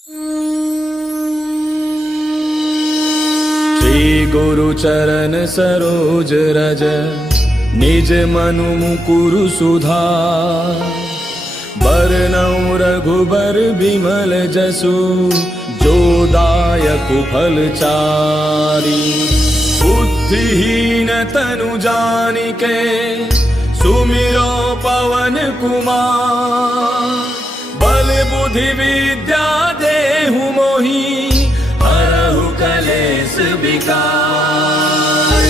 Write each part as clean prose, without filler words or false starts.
श्री गुरु चरण सरोज रज निज मनु मुकुरु सुधार। बरनउँ रघुबर बिमल जसु जो दायक फलचारी। बुद्धिहीन तनु जानिके सुमिरो पवन कुमार। बल बुद्धि विद्या देहु मोहि हरहु कलेश विकार।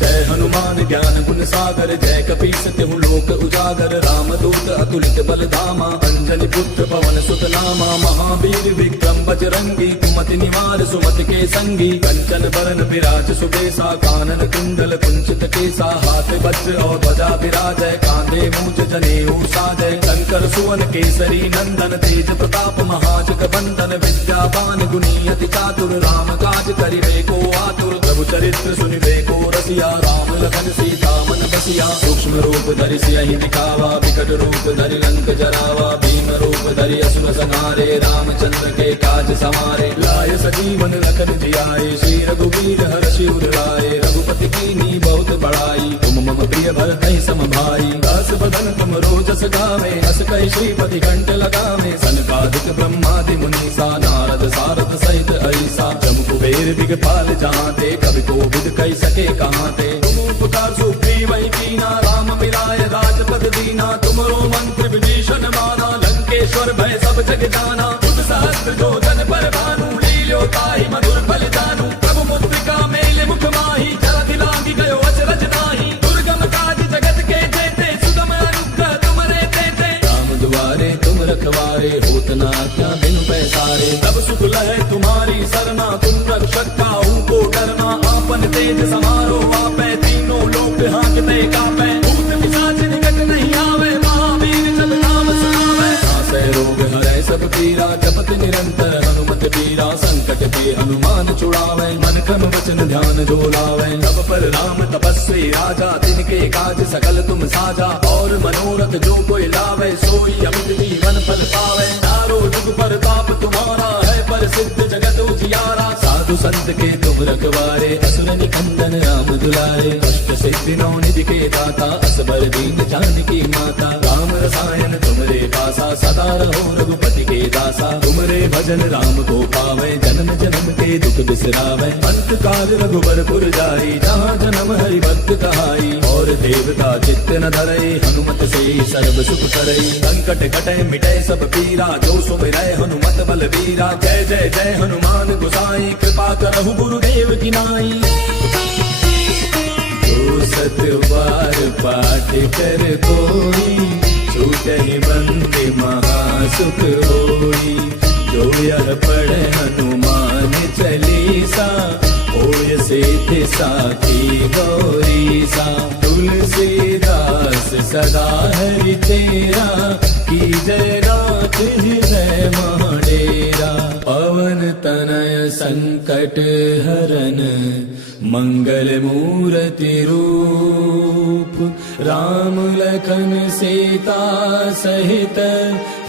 जय हनुमान ज्ञान गुण सागर जय कपीस तिहु लोक उजागर। रामदूत अतुलित बल धामा अंजनी पुत्र पवन सुत नामा। महावीर विक्रम बजरंगी कुमति निवार सुमति के संगी। कंचन बरन विराज सुबेसा कानन कुंडल कुंचित केसा। हाथ वज्र और ध्वजा विराजय कांधे मूंज जनेऊ साजय। शंकर सुवन केसरी नंदन तेज प्रताप महाजग बंदन। विद्यावान गुणी अति चातुर राम काज करिबे को आतुर। प्रभु चरित्र सुनिबे को रसिया राम लखन सीता मन बसिया। सूक्ष्म रूप धरि सियहि दिखावा विकट रूप धरि लंक जरावा। भीम रूप धरि असुर संहारे रामचंद्र के काज सवारे। लाय सजीवन लखन जियाए श्री रघुवीर हर्षि उर लाए। रघुपति कीन्ही बहुत बड़ाई तुम मम प्रिय भरतहि सम भाई। दास बदन तुम रोजस गावे हस कहि श्रीपति कंठ लगावे। सनकादिक ब्रह्मादि मुनीसा नारद सारद सहित ऐसा। जम कुबेर दिगपाल जहांते कवि कोविद कहि सके कहांते। तुम उपकार सुग्रीवहि कीना राम मिलाय राजपद दीना। तुमरो मंत्र विभीषण माना लंकेश्वर भय सब जग जाना। तुम सहस्त्र जो जन पर भानु लील्यो ताहि मधुर फल जानू। प्रभु मुद्रिका मेल मुख माहि जलधि लांघि गयो अचरज नाहि। दुर्गम काज जगत के जेते सुगम अनुग्रह तुमरे तेते। राम दुआरे तुम रखवारे होत न आज्ञा बिनु पैसारे। तब सुख लहै तुम्हारी सरना तुम रक्षक काहू को डरना। आपन तेज समारो आपै तीनों लोक हांकते कापै। भूत पिशाच निकट नहीं आवे महावीर जब नाम सुनावे। नासै रोग हरै सब पीरा जपत निरंतर हनुमत बीरा। संकट के हनुमान छुड़ावे मन क्रम वचन ध्यान जो लावे। तब पर राम तपस्वी राजा तिनके काज सकल तुम साजा। और मनोरथ जो कोई लावे सोई अमित जीवन फल पावे। चारों जुग परताप तुम्हारा है प्रसिद्ध जगत उजियारा। साधु संत के तुम रखवारे असुर निकंदन राम दुलारे। अष्ट सिद्धि नौ निधि के दाता असबर दीन जानकी माता। राम रसायन तुमरे पासा सदा रहो रघुपति के दासा। तुमरे भजन राम को पावे जन्म जन्म के दुख बिसरावे। अंत काल रघुबर पुर जाई जहाँ जन्म हरि भक्त कहाई। और देवता चित्त न धरई हनुमत से सर्व सुख करई। संकट कटै मिटै सब पीरा जो सुमिरै हनुमत बल वीरा। जय जय जय हनुमान गोसाई कृपा करहु गुरुदेव की नाई। जो सत बार पाठ कर कोई छूटहि बंदी महासुख होई। जो यह पढ़े हनुमान चालीसा होय सिद्धि साखी गौरीसा। तुलसीदास सदा हरि तेरा की जय नाथ हृदय महडेरा। पवन तनय संकट हरन मंगल मूर्ति रूप। राम लखन सीता सहित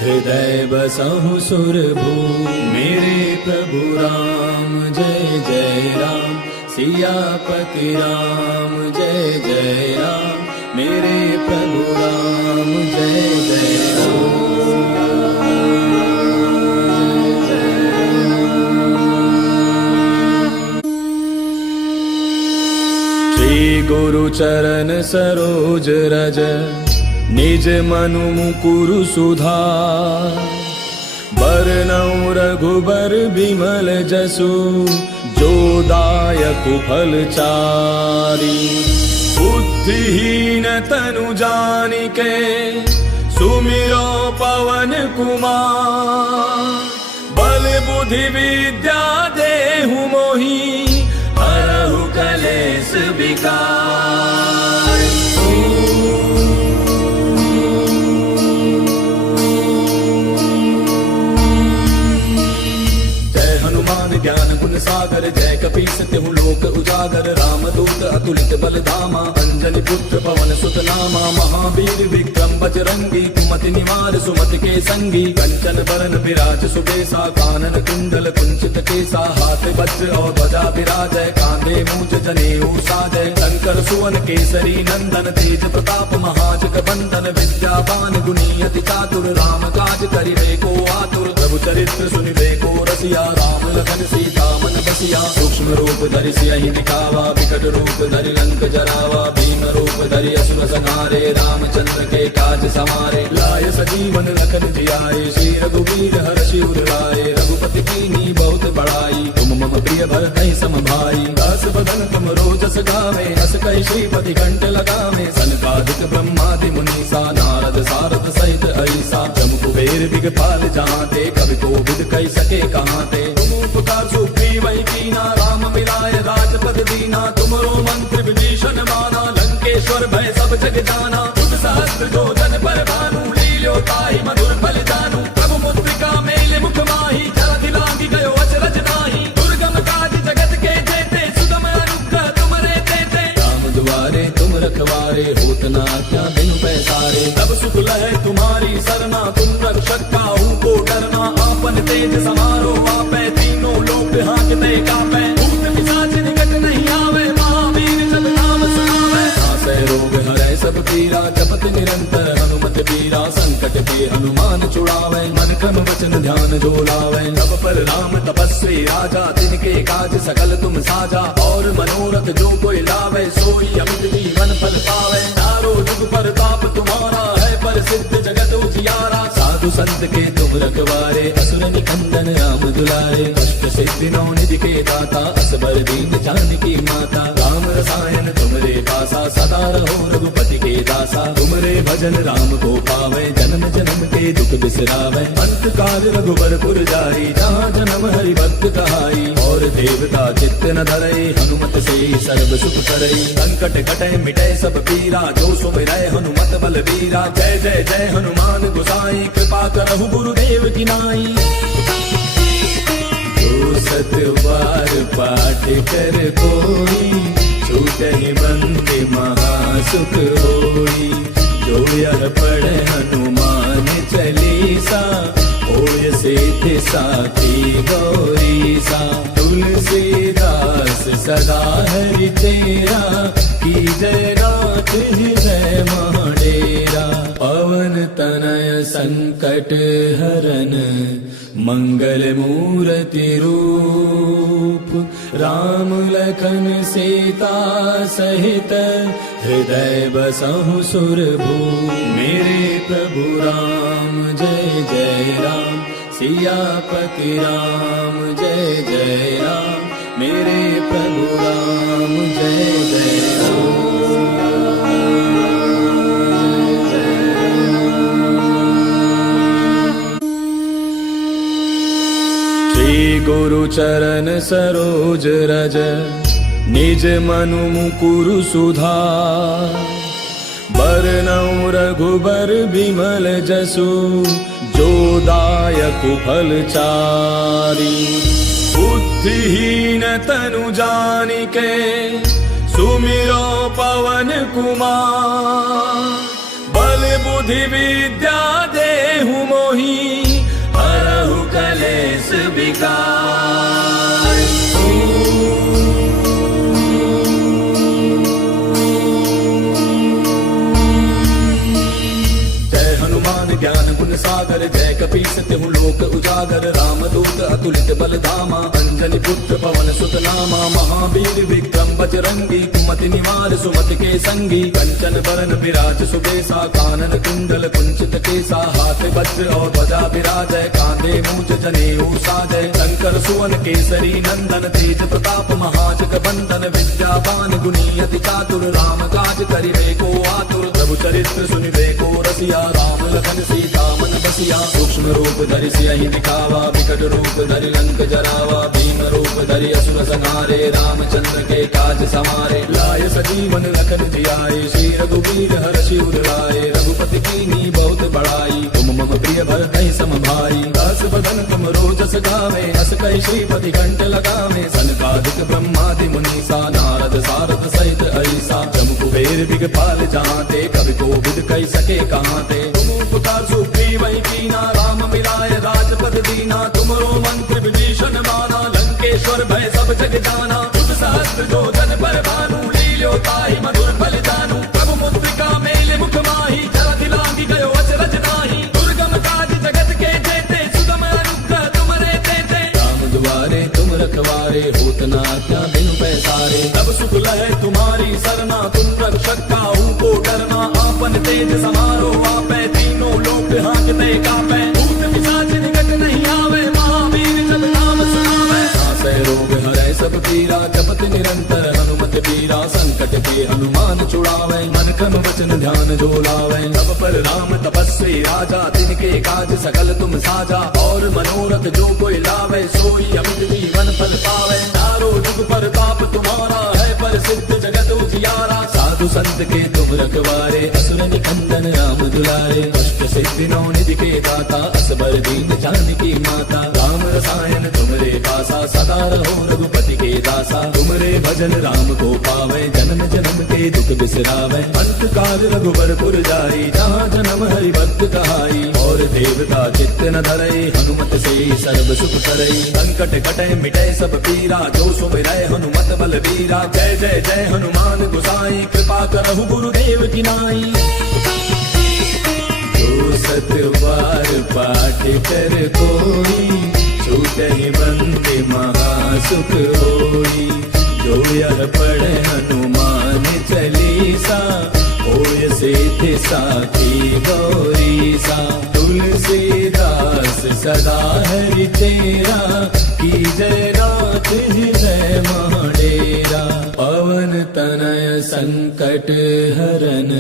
हृदय बसहु सुरभूप। मेरे प्रभु राम जय जय राम सियापति राम जय जय राम। मेरे प्रभु राम जय जय राम। श्री गुरु चरण सरोज रज निज मनु मुकुरु सुधार। बरनउँ रघुबर बिमल जसु जो दायक फलचारी। बुद्धिहीन तनु जानिके सुमिरो पवन कुमार। बल बुद्धि विद्या देहु मोहि हरहु कलेश विकार। जय हनुमान ज्ञान गुण सागर जय कपीस तिहु लोक उजागर रामदूत अतुलित बल धामा अंजनी पुत्र पवन सुत नामा महावीर विक्रम बजरंगी कुमति निवार सुमति के संगी कंचन बरन विराज सुबेसा कानन कुंडल कुंचित केसा हाथ वज्र और ध्वजा विराजय कांधे मूज जनेऊ साजय शंकर सुवन केसरी नंदन तेज प्रताप महाजग बंदन विद्यावान गुणी अति चातुर राम काज करिबे को आतुर प्रभु चरित्र सुनिबे को रसिया राम लखन सीता मन बसिया सूक्ष्म रूप धरि सियहि दिखावा विकट रूप धरि लंक जरावा भीम रूप धरि असुर संहारे रामचंद्र के काज समारे लाय सजीवन लखन जियाए श्री रघुवीर हर्षि उर लाए रघुपति कीनी बहुत बड़ाई तुम मम प्रिय भरत सम भाई दास बदन तुम रोजस गावे हस कहि श्रीपति कंठ लगावे सनकादिक ब्रह्मादि मुनीसा नारद सारद सहित ऐसा जम कुबेर दिगपाल जहाते कवि कोविद कहि सके कहाँ ते तुम उपकार सुग्रीव कीना राम मिलाए राजपद दीना तुमरो मंत्र विभीषण माना लंकेश्वर भय सब जग जाना तुम सहस्त्र जो जन पर भानु लील्यो ताहि मधुर फल जानू प्रभु मुद्रिका मेले मुख माही जरा दिलांगी गयो अचरज नाही दुर्गम काज जगत के जेते सुगम अनुग्रह तुमरे देते राम दुआरे तुम रखवारे होत ना क्या बिन पैसारे तब सुख लहे तुम्हारी सरना तुम रक्षक काहू को डरना आपन तेज समारो आपे तीनों लोक हांकते कापे भूत पिशाच निकट नहीं आवे महावीर जब नाम सुनावे नासै रोग हरै सब पीरा जपत निरंतर हनुमत पीरा संकट के हनुमान छुड़ावे मन क्रम वचन ध्यान जो लावे सब पर राम तपस्वी राजा तिनके काज सकल तुम साजा और मनोरथ जो कोई लावे सोई अमित जीवन फल पावे चारों जुग पर ताप तुम्हारा है पर सिद्ध जगत उजियारा साधु संत के तुम रखवारे असुर निकंदन राम दुलारे अष्ट सिद्धि नौ निधि के दाता असबर दीन जानकी माता राम रसायन तुमरे पासा सदा रहो रघुपति के दासा तुमरे भजन राम को पावे जन्म जन्म के दुख बिसरावे अंत काल रघुबर पुर जाई जहाँ जन्म हरि भक्त कहाई और देवता चित्त न धरई हनुमत से सर्व सुख करई संकट कटे मिटे सब पीरा जो सुमिरै हनुमत बल वीरा जय जय जय हनुमान गोसाई कृपा करहु गुरुदेव की नाई जो सत बार पाठ कर कोई छूटहि बंदे महासुख होई जो यह पढ़े हनुमान चालीसा होय सिद्धि साखी गौरीसा तुलसीदास सदा हरि तेरा की जय नाथ हृदय महाडेरा पवन तनय संकट हरन मंगल मूर्ति रूप राम लखन सीता सहित हृदय बसहु सुरभूप मेरे प्रभु राम जय जय राम सियापति राम जय जय राम मेरे प्रभु राम जय जय गुरु चरण सरोज रज निज मनु मुकुरु सुधार बरनउँ रघुबर बिमल जसु जो दायक फल चारि बुद्धिहीन तनु जानिके सुमिरो पवन कुमार बल बुद्धि विद्या देहु मोहि हरहु कलेश विकार जय हनुमान ज्ञान गुण सागर जय कपीस तिहु लोक उजागर रामदूत अतुलित बल धामा अंजनी पुत्र पवन सुत नामा महावीर विक्रम बजरंगी कुमति निवार सुमति के संगी कंचन बरन विराज सुबेसा कानन कुंडल कुंचित केसा हाथ वज्र और ध्वजा विराजय कांधे मूज जनेऊ साजय शंकर सुवन केसरी नंदन तेज प्रताप महाजग बंदन विद्यावान गुणी अति चातुर राम काज करिबे को आतुर प्रभु चरित्र सुनिबे को रसिया राम लखन सीता मन बसिया सूक्ष्म रूप धरि सियहि दिखावा विकट रूप रूप धरि लंक जरावा, भीम रूप धरि असुर संहारे, रामचंद्र के काज समारे। लाय सजीवन लखन जियाए, श्री रघुवीर हर्षि उर लाए, रघुपति कीन्ही बहुत बड़ाई, तुम मम प्रिय भरतहि सम भाई। दास बदन तुम रोजस गावे, अस कहि श्रीपति कंठ लगावे, सनकादिक ब्रह्मादि मुनीसा, नारद सारद सहित ऐसा। जम कुबेर दिगपाल जहांते, कवि कोविद कहि सके कहांते। तुम उपकार सुग्रीव कीना, राम मिलाय राजपद दीना, तुमरो मंत्र विभीषण माना, लंकेश्वर भय सब जग जाना। तुझ सहस्त्र जो जन पर भानु, लील्यो ताहि मधुर फल जानू। प्रभु मुद्रिका मेल मुख माहि, जलधि लांघि गयो अचरज नाही। दुर्गम काज जगत के जेते, सुगम अनुग्रह तुमरे तेते। राम दुआरे तुम रखवारे, होत न आज्ञा बिनु पैसारे। तब सुख लहै तुम्हारी सरना, तुम रक्षक काहू को डरना। आपन तेज समारो आपै, तीनों लोक हांकते कापै। भूत पिशाच निकट नहीं आवे, महावीर जब नाम सुनावे। नासै रोग हरै सब पीरा, जपत निरंतर हनुमत बीरा। संकट के हनुमान छुड़ावे, मन क्रम वचन ध्यान जो लावे। तब पर राम तपस्वी राजा, तिनके काज सकल तुम साजा। और मनोरथ जो कोई लावे, सोई अमित जीवन फल पावे। चारों जुग पर ताप तुम्हारा है, प्रसिद्ध जगत उजियारा। साधु संत के तुम रखवारे, असुर निकंदन राम दुलारे। अष्ट सिद्धि नौ निधि के दाता, असबर दीन जानकी माता। राम रसायन तुमरे पासा, सदा रहो रघुपति के दासा। तुमरे भजन राम को पावे, जन्म जन्म के दुख बिसरावे। अंत काल रघुबर पुर जाई, जहाँ जन्म हरि भक्त कहाई। और देवता चित्त न धरई, हनुमत से सर्व सुख करई। संकट कटै मिटै सब पीरा, जो सुमिरै हनुमत बल बीरा। जय जय जय हनुमान गोसाई, कृपा करहु गुरुदेव की नाई। जो सत बार पाठ कर कोई, छूटहि बंदी महासुख होई। जो यह पढ़े हनुमान चालीसा, होय सिद्धि साखी गौरीसा। तुलसीदास सदा हरि तेरा, की जय नाथ हृदय महडेरा। पवन तनय संकट हरन,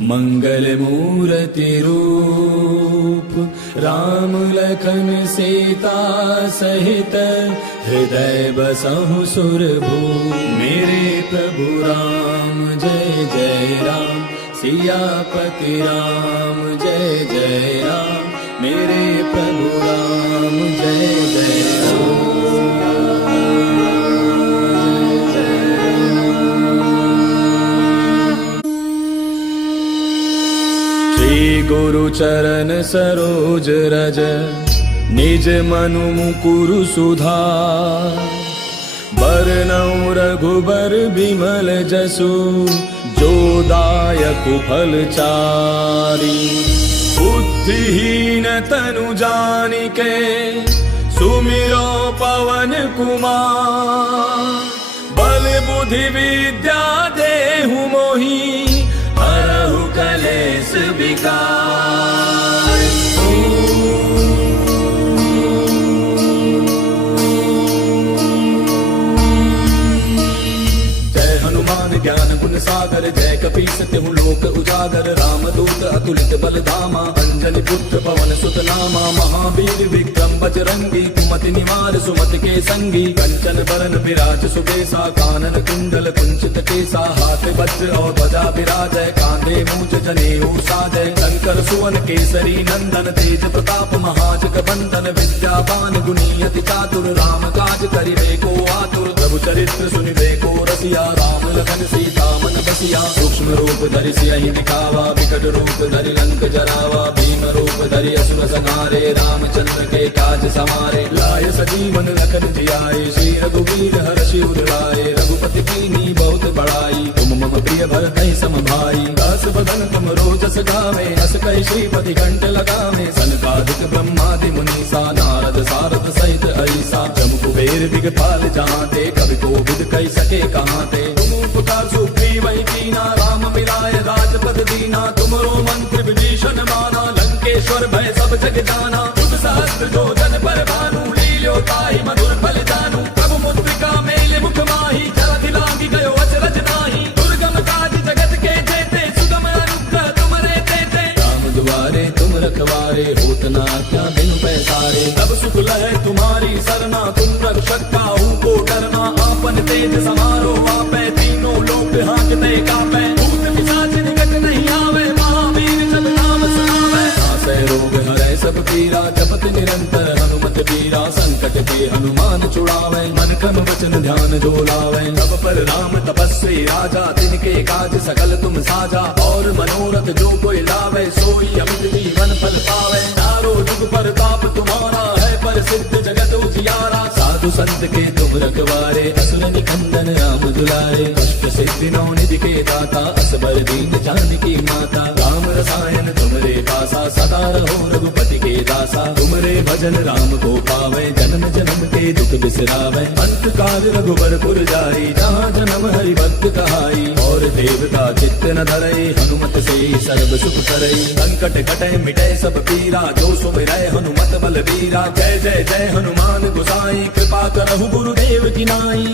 मंगल मूर्ति रूप। राम लखन सीता सहित, हृदय बसहु सुरभूप। मेरे प्रभु राम जय जय राम, सियापति राम जय जय राम। मेरे प्रभु राम जय जय राम। गुरु चरण सरोज रज, निज मनु मुकुरु सुधार। बरनउँ रघुबर बिमल जसु, जो दायक फल चारि। बुद्धिहीन तनु जानिके, सुमिरो पवन कुमार। बल बुद्धि विद्या देहु मोहि, हरहु कलेश विकार। जय हनुमान ज्ञान गुण सागर, जय कपीस तिहु लोक उजागर। रामदूत अतुलित बल धामा, अंजनी पुत्र पवन सुत नामा। महावीर विक्रम बजरंगी, कुमति निवार सुमति के संगी। कंचन बरन विराज सुबेसा, कानन कुंडल कुंचित केसा। हाथ वज्र और ध्वजा विराजय, कांधे मूंज जनेऊ साजय। शंकर सुवन केसरी नंदन, तेज प्रताप महाजग बंदन। विद्यावान गुणी अति चातुर, राम काज करिबे को आतुर। प्रभु चरित्र सुनिबे को रसिया, राम लखन सीता मन बसिया। सूक्ष्म रूप धरि सियहि दिखावा, विकट रूप धरि लंक जरावा। भीम रूप धरि असुर संहारे, रामचंद्र के काज समारे। लाय सजीवन लखन जियाए, श्री रघुवीर हर्षि उर लाए। रघुपति कीन्ही बहुत बड़ाई, तुम मम प्रिय भरतहि सम भाई। दास बदन तुम रोजस गावे, अस कहि श्रीपति कंठ लगावे। सनकादिक ब्रह्मादि मुनीसा, नारद सारद सहित ऐसा। जम कुबेर दिगपाल जहांते, कवि कोविद कहि सके कहांते। तुम उपकार सुग्रीव कीना, राम मिलाय राजपद दीना। तुमरो मंत्र विभीषण माना, लंकेश्वर भय सब जग जाना। तुझ सहस्त्र जो जन पर भानु, लील्यो ताहि मधुर फल जानू। प्रभु मुद्रिका मेल मुख माहि, जलधि लांघि गयो अचरज नाही। दुर्गम काज जगत के जेते, सुगम अनुग्रह तुमरे तेते। राम दुआरे तुम रखवारे, होत न आज्ञा बिनु पैसारे। तब सुख लहै तुम्हारी तेज समारो आपे तीनों लोक हांकते कापे भूत पिशाच निकट नहीं आवे महावीर जब नाम सुनावे नासै रोग हरै सब पीरा जपत निरंतर हनुमत वीरा संकट के हनुमान छुड़ावे मन क्रम वचन ध्यान जो लावे तब पर राम तपस्वी राजा तिनके काज सकल तुम साजा और मनोरथ जो कोई लावे सोई अमित जीवन फल पावे चारों जुग प्रताप तुम्हारा है प्रसिद्ध जगत उजियारा साधु संत के तुम रखवारे असुर निकंदन राम दुलारे अष्ट सिद्धि नौ निधि के दाता असबर दीन जानकी माता राम रसायन तुमरे पासा सदा रहो रघुपति के दासा तुमरे भजन राम को पावे जन्म जन्म के दुख बिसरावे अंत काल रघुबर पुर जाई जहाँ जन्म हरि भक्त कहाई और देवता चित्त न धरई हनुमत से सर्व सुख करई संकट कटे मिटे सब पीरा जो सुमिरै हनुमत बल वीरा जय जय जय हनुमान गोसाई कृपा करहु गुरुदेव की नाई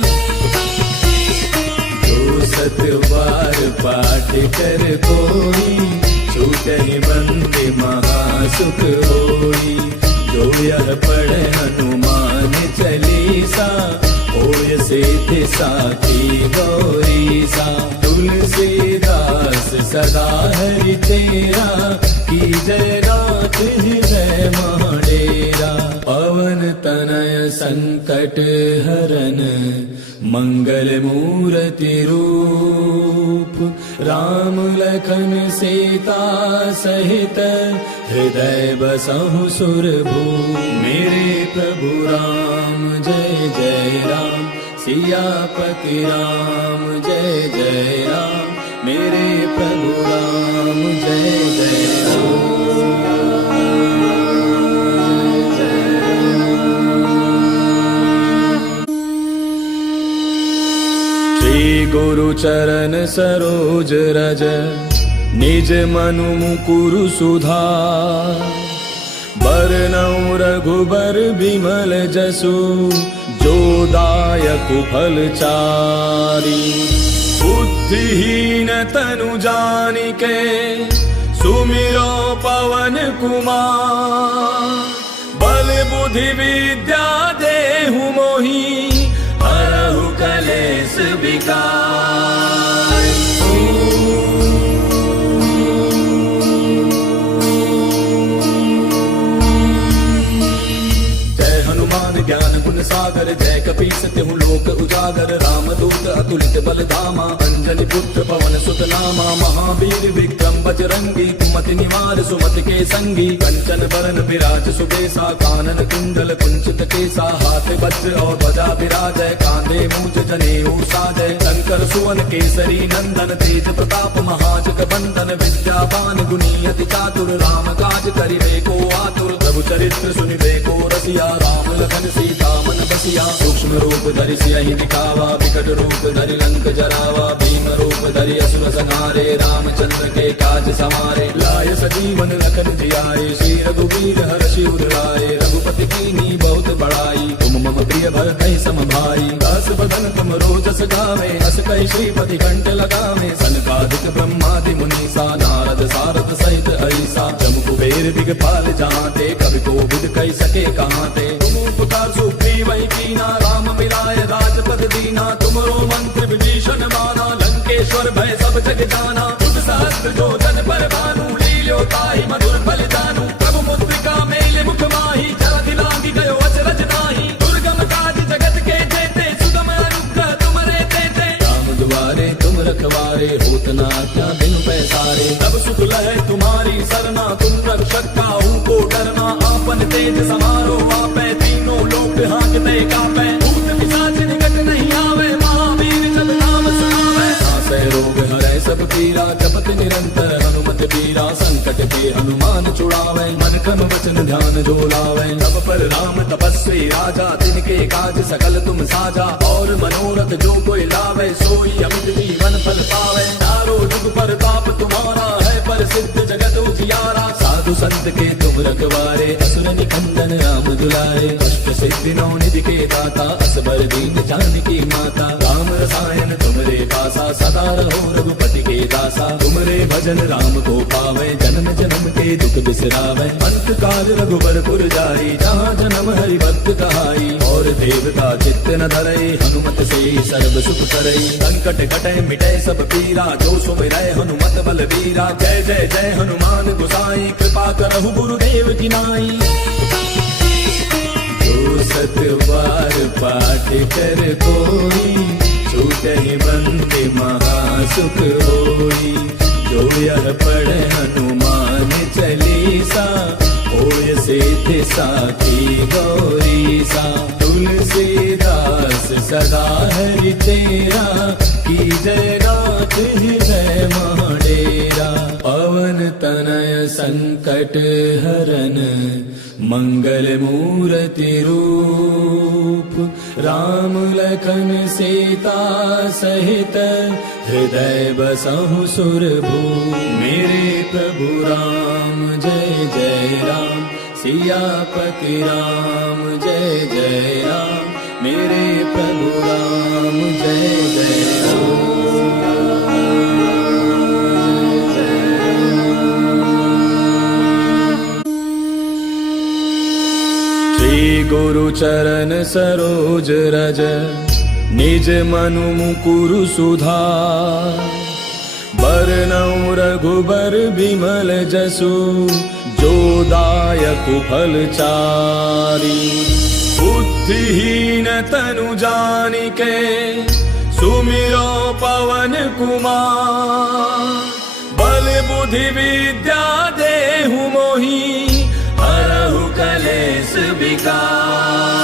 जो सत बार पाठ कर कोई छूटहि बंदे महासुख होई जो यह पढ़े हनुमान चालीसा होय सिद्धि साखी गौरीसा तुलसीदास सदा हरि तेरा की जय नाथ हृदय महाडेरा पवन तनय संकट हरन मंगल मूर्ति रूप राम लखन सीता सहित हृदय बसहु सुरभूप मेरे प्रभु राम जय जय राम सियापति राम जय जय राम मेरे प्रभु राम जय जय राम गुरु चरण सरोज रज निज मनु मुकुरु सुधार बरनउँ रघुबर बिमल जसु जो दायक फल चारी बुद्धिहीन तनु जानिके सुमिरो पवन कुमार बल बुद्धि विद्या देहु मोहि हरहु कलेश विकार जय हनुमान ज्ञान गुण सागर जय कपीस तिहु लोक उजागर राम दूत अतुलित बल धामा अंजनी पुत्र पवन सुत नामा महावीर विक्रम बजरंगी कुमति निवार सुमति के संगी कंचन बरन विराज सुबेसा कानन कुंडल कुंचित केसा हाथ वज्र और ध्वजा विराजय कांधे मूंज जनेऊ साजय शंकर सुवन केसरी नंदन तेज प्रताप महाजग बंदन विद्यावान गुणी अति चातुर राम काज करिबे को आतुर प्रभु चरित्र सुनिबे को रसिया राम लखन सीता मन बसिया सूक्ष्म रूप धरि सियहि दिखावा विकट रूप धरि लंक जरावा भीम रूप धरि असुर संहारे रामचंद्र के काज समारे लाय सजीवन लखन जियाए श्री रघुवीर हर्षि उर लाए रघुपति कीन्ही बहुत बड़ाई तुम मम प्रिय भरतहि सम भाई दास बदन तुम रोजस गावे हस कहि श्रीपति कंठ लगावे सनकादिक ब्रह्मादि मुनीसा नारद सारद सहित ऐसा जम कुबेर दिगपाल जहाँते कवि कोविद कहि सके कहाँते तुम उपकार सुग्रीवहि कीना राम मिलाय राजपद दीना तुमरो मंत्र विभीषण माना लंकेश्वर भय सब जग जाना तुझ सहस्त्र जो जन पर भानु लील्यो ताहि मधुर फल जानू प्रभु मुद्रिका मेले मुख माही जरा दिलांगी गयो अचरज नाही दुर्गम काज जगत के जेते सुगम अनुग्रह तुमरे तेते राम दुआरे तुम रखवारे होत न आज्ञा बिनु पैसारे तब सुख लहै तुम्हारी सरना तुम रक्षक काहू को डरना आपन तेज समारो आपै तीनों लोक हांकते कापै भूत पिशाच निकट नहीं आवे महावीर जब नाम सुनावे नासै रोग हरै सब पीरा जपत निरंतर हनुमत वीरा संकट के हनुमान छुड़ावे मन क्रम वचन ध्यान जो लावे तब पर राम तपस्वी राजा तिनके काज सकल तुम साजा और मनोरथ जो कोई लावे सोई अमित जीवन फल पावे चारों जुग प्रताप तुम्हारा है प्रसिद्ध जगत उजियारा साधु संत के तुम रखवारे असुर निकंदन राम दुलारे अष्ट सिद्धि नौ निधि के दाता असबर दीन जानकी माता राम रसायन तुम तुमरे पासा सदा रहो रघुपति के दासा। तुमरे भजन राम को पावे जन्म जन्म के दुख बिसरावे। अंत काल रघुबर पुर जाई जहाँ जन्म हरि भक्त कहाई। और देवता चित्त न धरई हनुमत से सर्व सुख करई। संकट कटे मिटे सब पीरा जो सुमिरै हनुमत बलवीरा। जय जय जय हनुमान गोसाई कृपा करहु गुरुदेव की नाई। जो सत बार पाठ कर कोई छूटहि बंदे महासुख होई। जो यह पढ़े हनुमान चालीसा होय सिद्धि साखी गौरीसा। तुलसीदास सदा हरि तेरा की जय नाथ हृदय महाडेरा। पवन तनय संकट हरन मंगल मूर्ति रूप। राम लखन सीता सहित हृदय बसहु सुरभूप। मेरे प्रभु राम जय जय राम सियापति राम जय जय राम। मेरे प्रभु राम जय जय राम। श्री गुरु चरण सरोज रज निज मनु मुकुरु सुधार। बरनउँ रघुबर बिमल जसु जो दायक फल चारी। बुद्धिहीन तनु जानिके सुमिरो पवन कुमार। बल बुद्धि विद्या देहु मोहि हरहु कलेश विकार।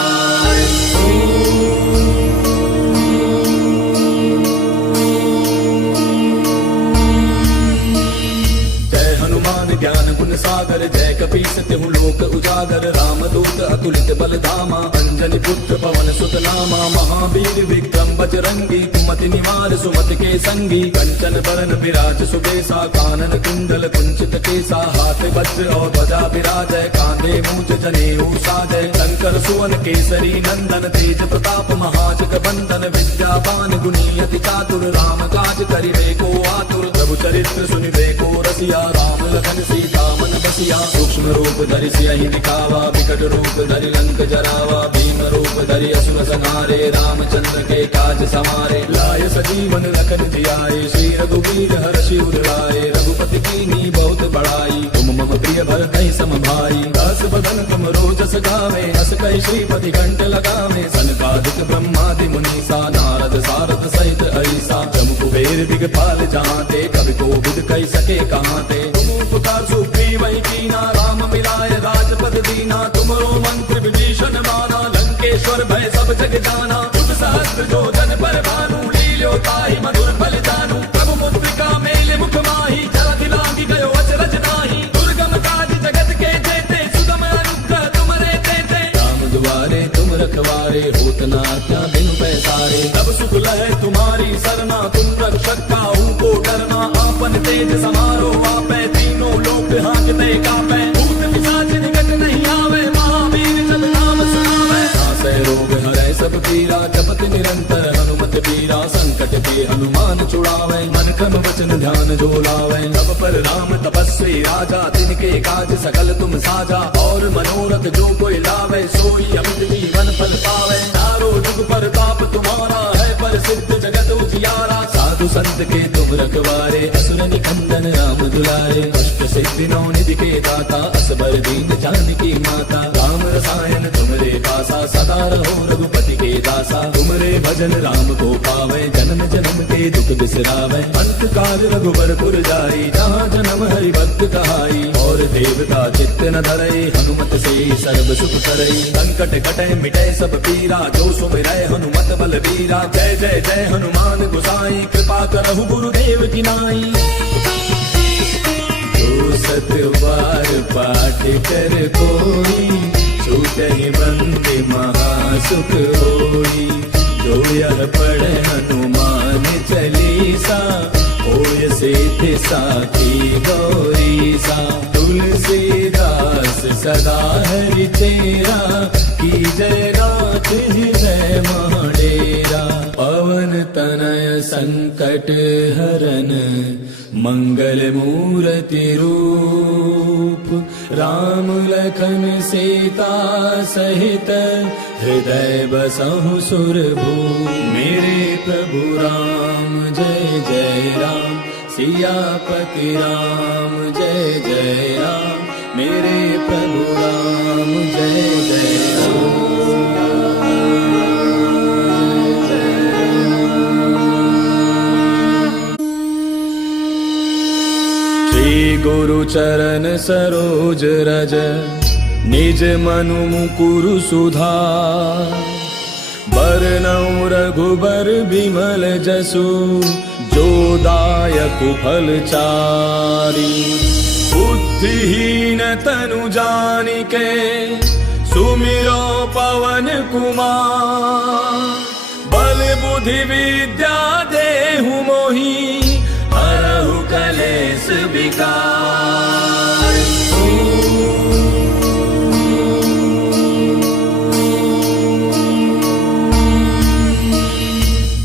ज्ञान गुण सागर जय कपीस तिहु लोक उजागर। राम दूत अतुलित बल धामा अंजनी पुत्र पवन सुत नामा। महावीर विक्रम बजरंगी कुमति निवार सुमति के संगी। कंचन बरन विराज सुबेसा कानन कुंडल कुंचित केसा। हाथ वज्र और ध्वजा विराजय कांधे मूंज जनेऊ साजय। शंकर सुवन केसरी नंदन तेज प्रताप महाजग बंदन। विद्यावान गुणी अति चातुर राम काज करिबे को आतुर। प्रभु चरित्र सुनिबे को रसिया राम लखन सीता मन बसिया। सूक्ष्म रूप धरि सियहि दिखावा विकट रूप धरि लंक जरावा। भीम रूप धरि असुर संहारे रामचंद्र के काज समारे। लाय सजीवन लखन जियाए श्री रघुवीर हर्षि उर लाए। रघुपति कीन्ही बहुत बड़ाई तुम मम प्रिय भरतहि सम भाई। दास बदन तुम रोजस गावे हस कहि श्रीपति कंठ लगावे। सनकादिक ब्रह्मादि मुनीसा नारद सारद सहित ऐसा। जम कुबेर दिगपाल जहाँते कवि कोविद कहि सके कहाँते। उपकार सुग्रीवहि कीना राम मिलाय राजपद दीना। तुमरो मंत्र विभीषण माना लंकेश्वर भय सब जग जाना। जुग सहस्त्र जो जन पर भानु लील्यो ताहि मधुर फल जानू। प्रभु मुद्रिका मेले मुख माहि जलधि लांघि गयो अचरज नाहि। दुर्गम काज जगत के जेते सुगम अनुग्रह तुमरे तेते। राम दुआरे तुम रखवारे होत न आज्ञा बिनु पैसारे। तब सुख लहै तुम्हारी सरना तुम रक्षक काहू को डरना। आपन तेज समारो आपै तीनों लोक हांकते कापै। भूत पिशाच निकट नहीं आवे महावीर जब नाम सुनावे। नासै रोग हरै सब पीरा जपत निरंतर हनुमत बीरा। संकट के हनुमान छुड़ावे मन क्रम वचन ध्यान जो लावे। तब पर राम तपस्वी राजा तिनके काज सकल तुम साजा। और मनोरथ जो कोई लावे सोई अमित जीवन फल पावे। चारों जुग परताप तुम्हारा है प्रसिद्ध जगत उजियारा। साधु संत के तुम रखवारे असुर निकंदन राम दुलारे। अष्ट सिद्धि नौ निधि के दाता असबर दीन जानकी माता। राम रसायन तुमरे पासा सदा रहो रघुपति के दासा। तुमरे भजन राम को पावे जन्म जन्म के दुख बिसरावे। अंत काल रघुबर पुर जाई जहाँ जन्म हरि भक्त कहाई। और देवता चित्त न धरई हनुमत से सर्व सुख करई। संकट कटे मिटे सब पीरा जो सुमिरै हनुमत बलवीरा। जय जय जय हनुमान गोसाई कृपा करहु गुरुदेव की नाई। जो सत बार पाठ कर कोई छूटहि बंदे महासुख होई। जो यह पढ़े हनुमान चालीसा होय सिद्धि साखी गौरीसा। तुलसीदास सदा हरि तेरा की जय नाथ हृदय महाडेरा। पवन तनय संकट हरन मंगल मूर्ति रूप राम लखन सीता सहित हृदय बसहु सुरभूप। मेरे प्रभु राम जय जय राम सियापति राम जय जय राम। मेरे प्रभु राम जय जय राम। श्री गुरु चरण सरोज रज निज मनु मुकुरु सुधार। बरनउँ रघुबर बिमल जसु जो दायक फलचारी। बुद्धिहीन तनु जानिके सुमिरो पवन कुमार। बल बुद्धि विद्या देहु मोहि हरहु कलेश विकार।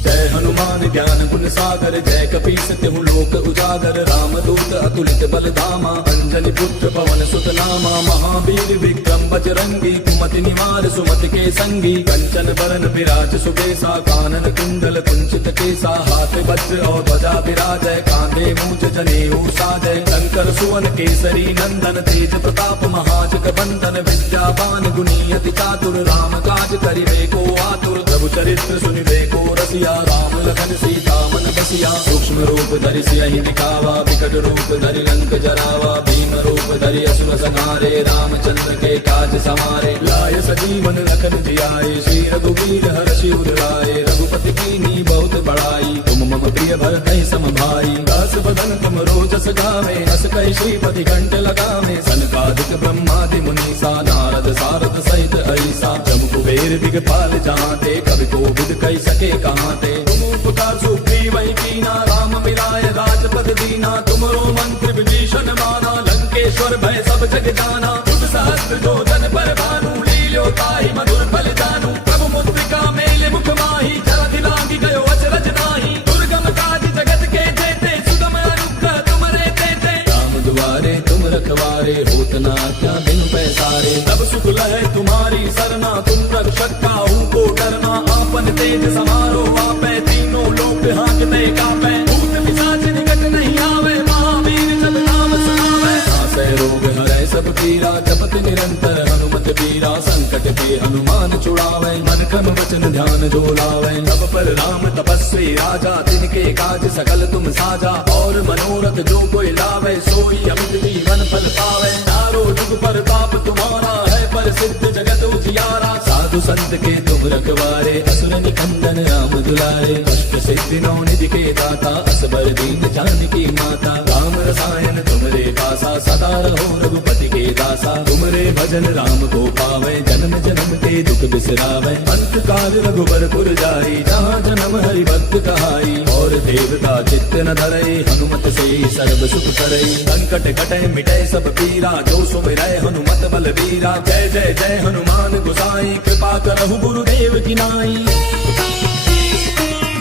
जय हनुमान ज्ञान गुण सागर जय कपीस तिहु लोक उजागर। रामदूत अतुलित बल धामा अंजनी पुत्र पवन सुत नामा। महावीर विक्रम बजरंगी कुमति निवार सुमति के संगी। कंचन बरन विराज सुबेसा कानन कुंडल कुंचित केसा। हाथ वज्र और ध्वजा विराजय कांधे मूंज जनेऊ साजय। शंकर सुवन केसरी नंदन तेज प्रताप महाजग बंदन। विद्यावान गुणी अति चातुर राम काज करिबे को आतुर। प्रभु चरित्र सुनिबे को रसिया राम लखन सीता मन बसिया। सूक्ष्म रूप धरि सियहि दिखावा विकट रूप धरि लंक जरावा। भीम रूप धरि असुर संहारे रामचंद्र के काज समारे। लाय सजीवन लखन जियाए श्री रघुवीर हर्षि उर लाए। रघुपति कीन्ही बहुत बड़ाई तुम मम प्रिय भरतहि सम भाई। दास बदन तुम रोजस गावे हस कहि श्रीपति कंठ लगावे। सनकादिक ब्रह्मादि मुनीसा नारद सारद सहित ऐसा। जम कुबेर दिगपाल जहांते कवि कोविद कहि सके कहांते। तुम उपकार सुग्रीव कीना राम मिलाय राजपद दीना। तुमरो मंत्र विभीषण माना लंकेश्वर भय सब जग जाना। युग सहस्त्र जो जन पर भानु लील्यो ताहि मधुर फल जानू। प्रभु मुद्रिका मेले मुख माहि जलधि लांघि गयो अचरज नाहि। दुर्गम काज जगत के जेते सुगम अनुग्रह तुमरे तेते। राम दुआरे तुम रखवारे होत न क्या बिन पैसारे। तब सुख लहै तुम्हारी सरना तुम रक्षक काहू को डरना। आपन तेज समारो आपै तीनों लोक हांकते कापै। भूत पिशाच निकट नहीं आवे महावीर जब नाम सुनावे। नासै रोग हरै सब पीरा जपत निरंतर हनुमत बीरा। संकट के हनुमान छुड़ावे मन क्रम वचन ध्यान जो लावे। सब पर राम तपस्वी राजा तिनके काज सकल तुम साजा। और मनोरथ जो कोई लावे सोई अमित जीवन फल पावे। चारों जुग पर ताप तुम्हारा है प्रसिद्ध जगत उजियारा। साधु संत के तुम रखवारे असुर निकंदन राम दुलारे। अष्ट सिद्धि नौ निधि के दाता असबर दीन जानकी माता। राम रसायन तुमरे पासा सदा रहो रघुपति के दासा। तुमरे भजन राम को पावे जन्म जन्म के दुख बिसरावे। अंत काल रघुबर पुर जाई जहाँ जन्म हरि भक्त कहाई। और देवता चित्त न धरई हनुमत से सर्व सुख करई। संकट कटै मिटै सब पीरा जो सुमिरै हनुमत बल बीरा। जय जय जय हनुमान गोसाई कृपा करहु गुरुदेव की नाई।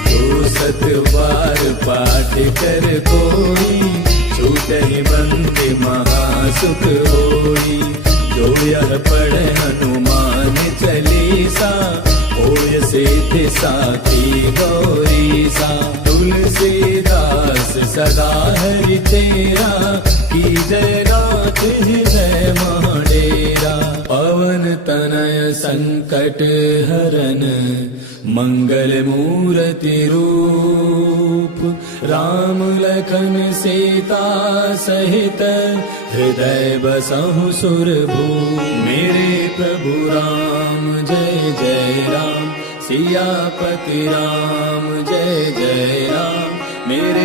जो सत बार पाठ कर कोई छूटहि बंदी महासुख होई। जो यह पढ़े हनुमान चालीसा होय सिद्धि साखी गौरीसा। तुलसीदास सदा हरि तेरा की जय नाथ हृदय महाडेरा। पवन तनय संकट हरन मंगल मूर्ति रूप राम लखन सीता सहित हृदय बसहु सुरभूप। मेरे प्रभु राम जय जय राम सियापति राम जय जय राम। मेरे